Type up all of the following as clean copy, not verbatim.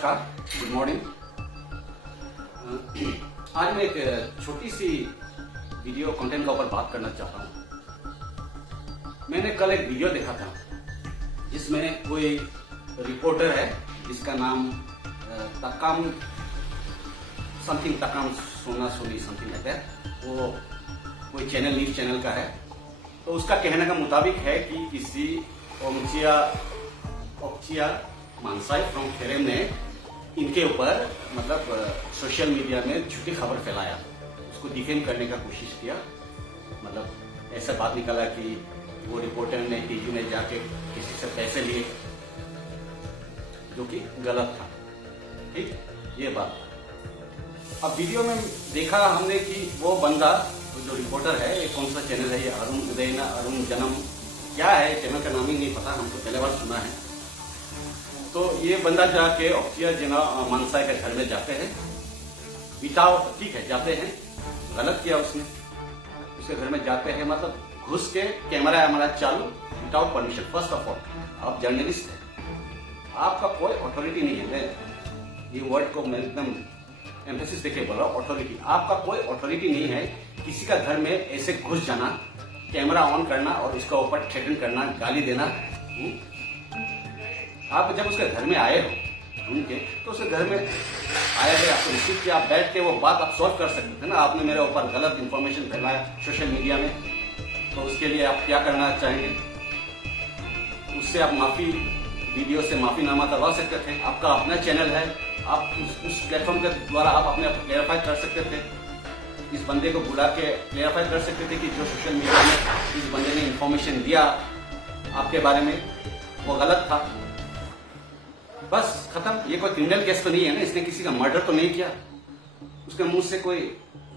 नमस्कार, good morning. आज मैं एक छोटी सी वीडियो कंटेंट का ऊपर बात करना चाहता हूँ। मैंने कल एक वीडियो देखा था जिसमें कोई रिपोर्टर है जिसका नाम तकाम सोना सोनी समथिंग लाइक दैट, वो कोई चैनल न्यूज चैनल का है। तो उसका कहने का मुताबिक है कि किसी ओक्चिया मानसाई फ्रॉम खेरेम ने इनके ऊपर सोशल मीडिया में झूठी खबर फैलाया, उसको डिफेम करने का कोशिश किया। ऐसा बात निकला कि वो रिपोर्टर ने टीवी में जाके किसी से पैसे लिए, जो कि गलत था। ठीक, ये बात। अब वीडियो में देखा हमने कि वो बंदा जो रिपोर्टर है, ये कौन सा चैनल है, ये अरुण उदय ना अरुण जन्म क्या है, चैनल का नाम ही नहीं पता, हमको पहले बार सुना है। तो ये बंदा जाके ओक्चिया जना मानसाई के घर में जाते हैं, बिताओ ठीक है जाते हैं, गलत किया उसने, उसके घर में जाते हैं, घुस के कैमरा हमारा चालू without permission. First of all आप जर्नलिस्ट हैं, आपका कोई अथॉरिटी नहीं है। मैं ये वर्ड को मैं एकदम एम्फेसिस देके बोल रहा हूँ, अथॉरिटी। आपका कोई अथॉरिटी नहीं है किसी का घर में ऐसे घुस जाना, कैमरा ऑन करना और इसका ऊपर थ्रेटन करना, गाली देना। आप जब उसके घर में आए हो उनके, तो उसके घर में आए थे, आपको रिसीव किया, आप बैठ के वो बात आप सॉल्व कर सकते थे ना। आपने मेरे ऊपर गलत इंफॉर्मेशन फैलाया सोशल मीडिया में, तो उसके लिए आप क्या करना चाहेंगे? उससे आप वीडियो से माफीनामा करवा सकते थे। आपका अपना चैनल है, आप उस प्लेटफॉर्म के द्वारा आप अपने आप को क्लियरफाई कर सकते थे। इस बंदे को बुला के क्लियरफाई कर सकते थे कि जो सोशल मीडिया में इस बंदे ने इंफॉर्मेशन दिया आपके बारे में वो गलत था। बस खत्म। ये कोई क्रिमिनल केस तो नहीं है ना, इसने किसी का मर्डर तो नहीं किया, उसके मुंह से कोई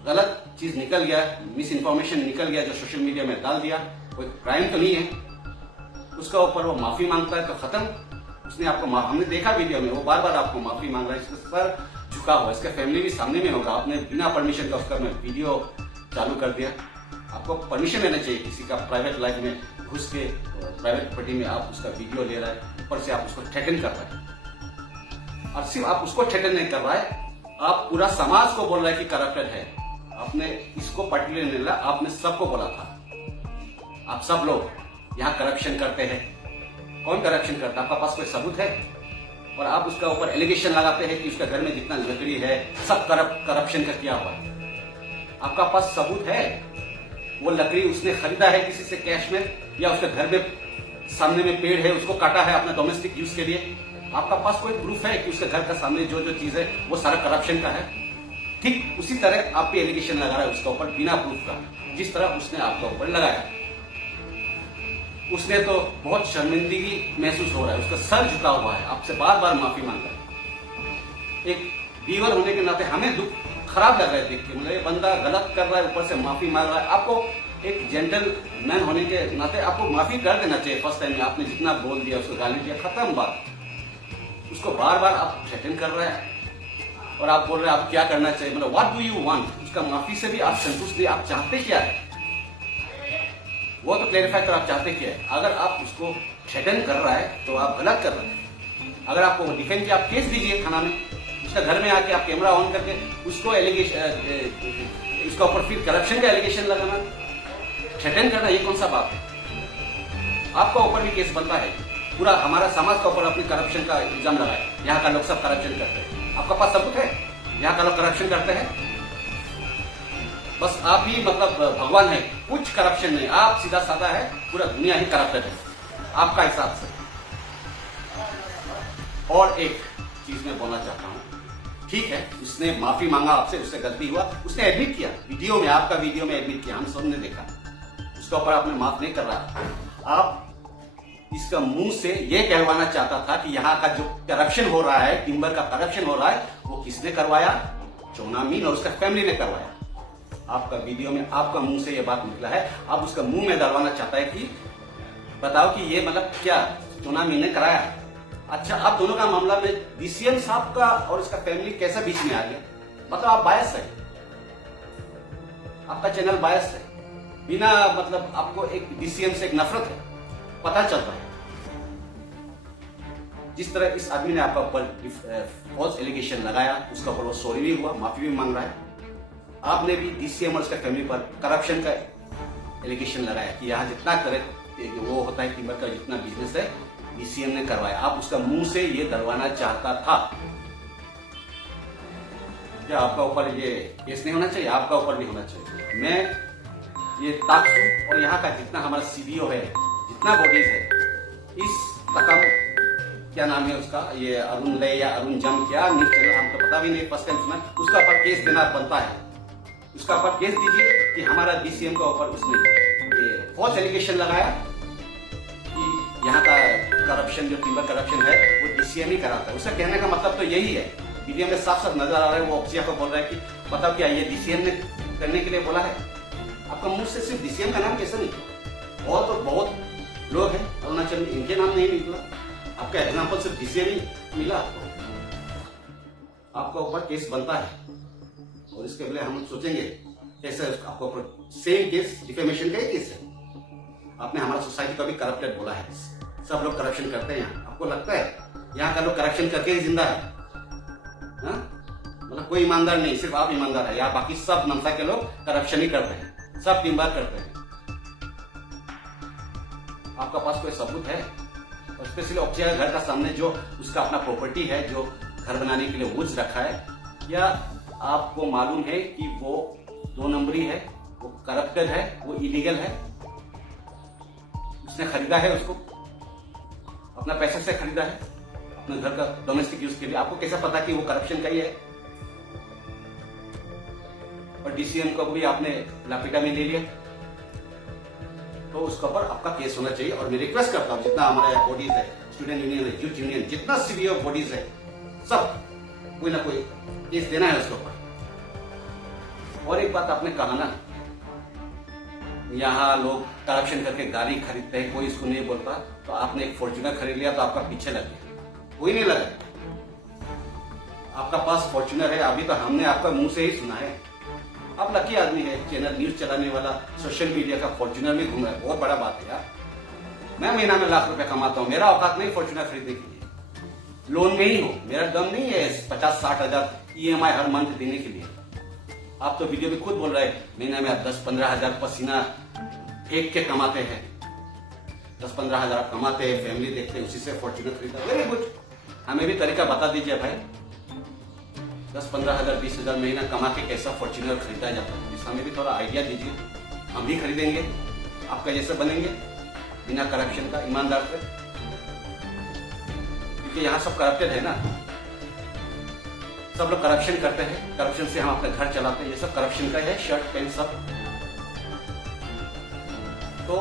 गलत चीज निकल गया, मिस इन्फॉर्मेशन निकल गया जो सोशल मीडिया में डाल दिया, कोई क्राइम तो नहीं है। उसका ऊपर वो माफी मांगता है तो खत्म। उसने आपको हमने देखा वीडियो में, वो बार बार आपको माफी मांग रहा है, इसका सर झुका हुआ, इसका फैमिली भी सामने में होगा। आपने बिना परमिशन का उसका मैं वीडियो चालू कर दिया। आपको परमिशन लेना चाहिए, किसी का प्राइवेट लाइफ में घुस के प्राइवेट प्रॉपर्टी में आप उसका वीडियो ले रहा है, ऊपर से आप उसको थ्रेटन कर रहे हैं। और सिर्फ आप उसको थ्रेटन नहीं कर रहा है, आप पूरा समाज को बोल रहा है कि करप्टेड है। आपने इसको पर्टिकुलर नहीं बोला, आपने सबको बोला था आप सब लोग यहाँ करप्शन करते हैं। कौन करप्शन करता है? आपका पास कोई सबूत है? और आप उसका ऊपर एलिगेशन लगाते हैं कि उसके घर में जितना लकड़ी है सब करप्शन का किया हुआ है। आपका पास सबूत है? वो लकड़ी उसने खरीदा है किसी से कैश में, या उसके घर में सामने में पेड़ है उसको काटा है अपना डोमेस्टिक यूज के लिए? आपका पास कोई प्रूफ है कि उसके घर का सामने जो जो चीज है वो सारा करप्शन का है? ठीक उसी तरह आप भी एलिगेशन लगा रहा है उसका ऊपर बिना प्रूफ का, जिस तरह उसने आपका ऊपर लगाया। उसने तो बहुत शर्मिंदगी महसूस हो रहा है, उसका सर झुका हुआ है, आपसे बार बार माफी मांग रहा है। एक व्यूअर होने के नाते हमें दुख खराब लग रहा है देख के, ये बंदा गलत कर रहा है, ऊपर से माफी मांग रहा है। आपको एक जेंटल मैन होने के नाते आपको माफी कर देना चाहिए। फर्स्ट टाइम में आपने जितना बोल दिया, उसको गाली दिया, खत्म बात। उसको बार बार आप थ्रेटन कर रहे हैं और आप बोल रहे हैं आप क्या करना चाहिए, व्हाट डू यू वांट? उसका माफी से भी आप संतुष्ट नहीं, आप चाहते क्या है वो तो क्लेरिफाई कर, आप चाहते क्या है? अगर आप उसको थ्रेटन कर रहा है तो आप गलत कर रहे हैं। अगर आपको डिफेंड किया, आप केस दीजिए थाना में, उसका घर में आके आप कैमरा ऑन करके उसको एलिगेशन, उसका ऊपर फिर करप्शन का एलिगेशन लगाना, थ्रेटन करना, ये कौन सा बात है? आपका ऊपर भी केस बनता है, पूरा हमारा समाज का ऊपर अपने करप्शन का इल्जाम लगाए, यहाँ का लोग सब करप्शन करते हैं। आपका पास सबूत है यहाँ का लोग करप्शन करते हैं? बस आप ही भगवान है, कुछ करप्शन नहीं, आप सीधा साधा है, पूरा दुनिया ही करप्टेड है आपका हिसाब से। और एक चीज मैं बोलना चाहता हूं, ठीक है उसने माफी मांगा आपसे, उससे गलती हुआ, उसने एडमिट किया वीडियो में, आपका वीडियो में एडमिट किया, हम सबने देखा, उसके ऊपर आपने माफ नहीं कर रहा। आप इसका मुंह से ये कहवाना चाहता था कि यहाँ का जो करप्शन हो रहा है, टिम्बर का करप्शन हो रहा है, वो किसने करवाया? चोना मीन और उसका फैमिली ने करवाया। आपका वीडियो में आपका मुंह से ये बात निकला है, आप उसका मुंह में डलवाना चाहता है कि बताओ कि ये क्या चोना मीन ने कराया? अच्छा, आप दोनों का मामला में डीसीएम साहब का और इसका फैमिली कैसा बीच में आ गया? आप बायस है, आपका चैनल बायस है, बिना आपको एक डीसीएम से एक नफरत है, पता चल रहा है। जिस तरह इस आदमी ने आपका ऊपर फॉल्स एलिगेशन लगाया, उसका ऊपर वो सॉरी भी हुआ, माफी भी मांग रहा है। आपने भी डीसीएम और उसका फैमिली पर करप्शन का एलिगेशन लगाया कि यहाँ जितना करेक्ट वो होता है टिम्बर का जितना बिजनेस है डीसीएम ने करवाया। आप उसका मुंह से ये डरवाना चाहता था। क्या आपका ऊपर ये केस नहीं होना चाहिए? आपका ऊपर भी होना चाहिए। मैं ये ताकसू और यहाँ का जितना हमारा सीबीओ है, जितना बॉडीज है, इस तकम क्या नाम है उसका, ये अरुण ले या अरुण जम, क्या न्यूज चैनल हमको पता भी नहीं, फर्स्ट टाइम सुना, उसका ऊपर केस देना बनता है। उसका ऊपर केस दीजिए कि हमारा डीसीएम का ऊपर उसने ये फॉल्स एलिगेशन लगाया कि यहाँ का करप्शन जो टिम्बर करप्शन है वो डीसीएम ही कराता है। उसका कहने का मतलब तो यही है, वीडियो में साफ साफ नजर आ रहा है। वो ऑक्सिया को बोल रहा है कि बताओ क्या ये डीसीएम ने करने के लिए बोला है? आपका मुंह से सिर्फ डीसीएम का नाम कैसे निकला? और तो बहुत लोग हैं अरुणाचल में, इनके नाम नहीं निकला। आपका एग्जाम्पल सिर्फ डीसीएम ही मिला आपको। आपका ऊपर केस बनता है और इसके पहले हम सोचेंगे कैसे आपको सेम केस डिफेमेशन का ही केस है। आपने हमारा सोसाइटी को भी करप्टेड बोला है, सब लोग करप्शन करते हैं यहाँ। आपको लगता है यहाँ का लोग करप्शन करके ही जिंदा है? मतलब कोई ईमानदार नहीं, सिर्फ आप ईमानदार है। यहाँ बाकी सब नमसा के लोग करप्शन ही करते हैं, सब टिम्बर करते हैं। आपका पास कोई सबूत है? और स्पेशली ऑक्सिया घर का सामने जो उसका अपना प्रॉपर्टी है जो घर बनाने के लिए वुड्स रखा है, क्या आपको मालूम है कि वो 2 नंबरी है, वो करप्टेड है, वो इलीगल है? उसने खरीदा है, उसको अपना पैसे से खरीदा है अपने घर का डोमेस्टिक यूज के लिए। आपको कैसा पता कि वो करप्शन का ही है? और डीसीएम को भी आपने लापिटा में ले लिया, तो उसके ऊपर आपका केस होना चाहिए। और मैं रिक्वेस्ट करता हूँ जितना हमारे बॉडीज है, स्टूडेंट यूनियन है, यूथ यूनियन, जितना सीबीओ बॉडीज है, सब कोई ना कोई केस देना है उसके ऊपर। और एक बात आपने कहा ना, यहाँ लोग करप्शन करके गाड़ी खरीदते हैं, कोई इसको नहीं बोलता। तो आपने एक फॉर्च्यूनर खरीद लिया तो आपका पीछे लग गया, कोई नहीं लगा। आपका पास फॉर्च्यूनर है, अभी तो हमने आपका मुंह से ही सुना है। आप लकी आदमी है, चैनल न्यूज चलाने वाला, सोशल मीडिया का फॉर्च्यूनर में घूम रहा है, बहुत बड़ा बात है यार। मैं महीना में लाख रुपए कमाता हूँ, मेरा औकात नहीं फॉर्च्यूनर खरीदने के लिए। लोन में ही हो, मेरा दम नहीं है 50-60 हजार EMI हर मंथ देने के लिए। आप तो वीडियो में खुद बोल रहे हैं महीने में आप 10-15 हजार पसीना फेंक के कमाते हैं, 10-15 हजार आप कमाते हैं, फैमिली देखते हैं, उसी से फॉर्च्यूनर खरीदा। वेरी गुड, हमें भी तरीका बता दीजिए भाई, 10-15 हजार 20 हजार महीना कमा के कैसा फॉर्च्यूनर खरीदा जाता है, इसका हमें भी थोड़ा आइडिया दीजिए। हम भी खरीदेंगे, आपका जैसे बनेंगे, बिना करप्शन का, ईमानदार से। क्योंकि यहाँ सब करप्टेड है ना, सब लोग करप्शन करते हैं, करप्शन से हम अपना घर चलाते हैं, ये सब करप्शन का है, शर्ट पैंट सब। तो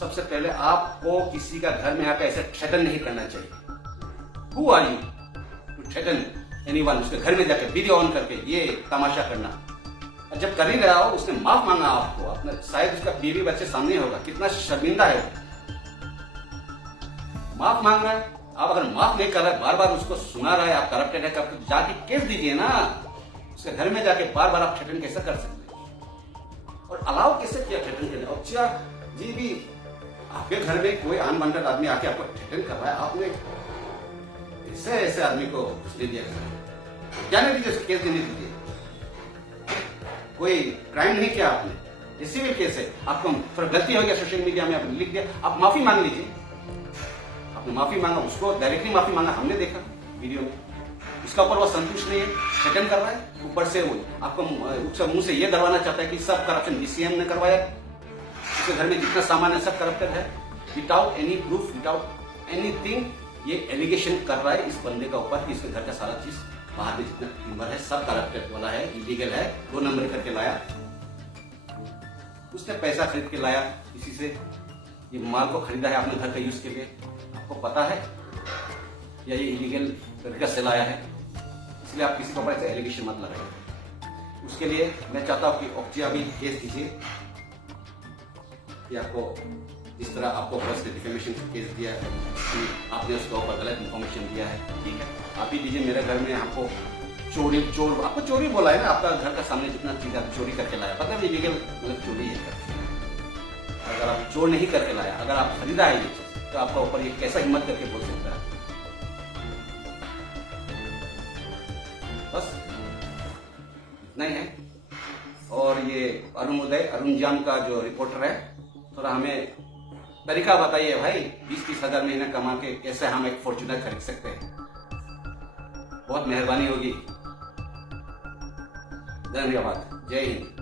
सबसे पहले आपको किसी का घर में आकर ऐसे थ्रेटन नहीं करना चाहिए। Who are you to threaten anyone? उसके घर में जाकर वीडियो ऑन करके ये तमाशा करना। और जब कर ही रहा हो, उसने माफ मांगा आपको, अपना शायद उसका बीवी बच्चे सामने होगा, कितना शर्मिंदा है वो, माफ मांग रहा है। आप अगर माफ नहीं कर रहे, बार बार उसको सुना रहा है आप करप्टेड है, करप्टेड, जाके केस दीजिए ना। उसके घर में जाके बार बार आप थ्रेटन कैसे कर सकते हैं? और अलाउ कैसे किया थ्रेटन करने? ऑक्सिया जी भी आपके घर में कोई अनवांटेड आदमी आके आपको थ्रेटन कर रहा है, आपने ऐसे आदमी को घुसने दिया? क्या नहीं दीजिए, केस देने दीजिए। कोई क्राइम नहीं किया आपने, ये सिविल केस है। आपको थोड़ा गलती हो गया, सोशल मीडिया में आपने लिख दिया, आप माफी मांग लीजिए। आपने माफी मांगा, उसको डायरेक्टली माफी मांगा, हमने देखा वीडियो में। उसका ऊपर वो संतुष्ट नहीं है, थ्रेटन कर रहा है, ऊपर से वो आपको उसका मुंह से ये डरवाना चाहता है कि सब करप्शन डीसीएम ने करवाया, उसके घर में जितना सामान है सब करप्टेड है, without any proof, without anything. ये एलिगेशन कर रहा है इस बंदे का ऊपर कि इसके घर का सारा चीज, बाहर में जितना टिम्बर है सब करप्टेड वाला है, इलीगल है, 2 नंबर करके लाया। उसने पैसा खरीद के लाया किसी से, ये माल को खरीदा है अपने घर का यूज के लिए, आपको पता है? या ये इलीगल तरीका से लाया है? इसलिए आप किसी को ऊपर ऐसे एलिगेशन मत लगाइए। उसके लिए मैं चाहता हूँ कि ऑक्सिया भी केस दीजिए कि आपको इस तरह आपको फर्स्ट डिफेमेशन केस दिया है कि आपने उसके ऊपर गलत इन्फॉर्मेशन दिया है, ठीक है, आप भी दीजिए। मेरे घर में आपको चोर आपको चोरी बोला है ना, आपका घर का सामने जितना चीज आप चोरी करके लाया, पता है इलीगल मतलब चोरी है। अगर आप चोर नहीं करके लाया, अगर आप खरीदा है ये चीज, तो आपका ऊपर ये कैसा हिम्मत करके बोल सकता है? नहीं है। और ये अरुण जाम का जो रिपोर्टर है, थोड़ा हमें तरीका बताइए भाई, 20-30 हजार महीना कमा के कैसे हम एक फॉर्च्यूनर खरीद सकते हैं। बहुत मेहरबानी होगी। धन्यवाद। जय हिंद।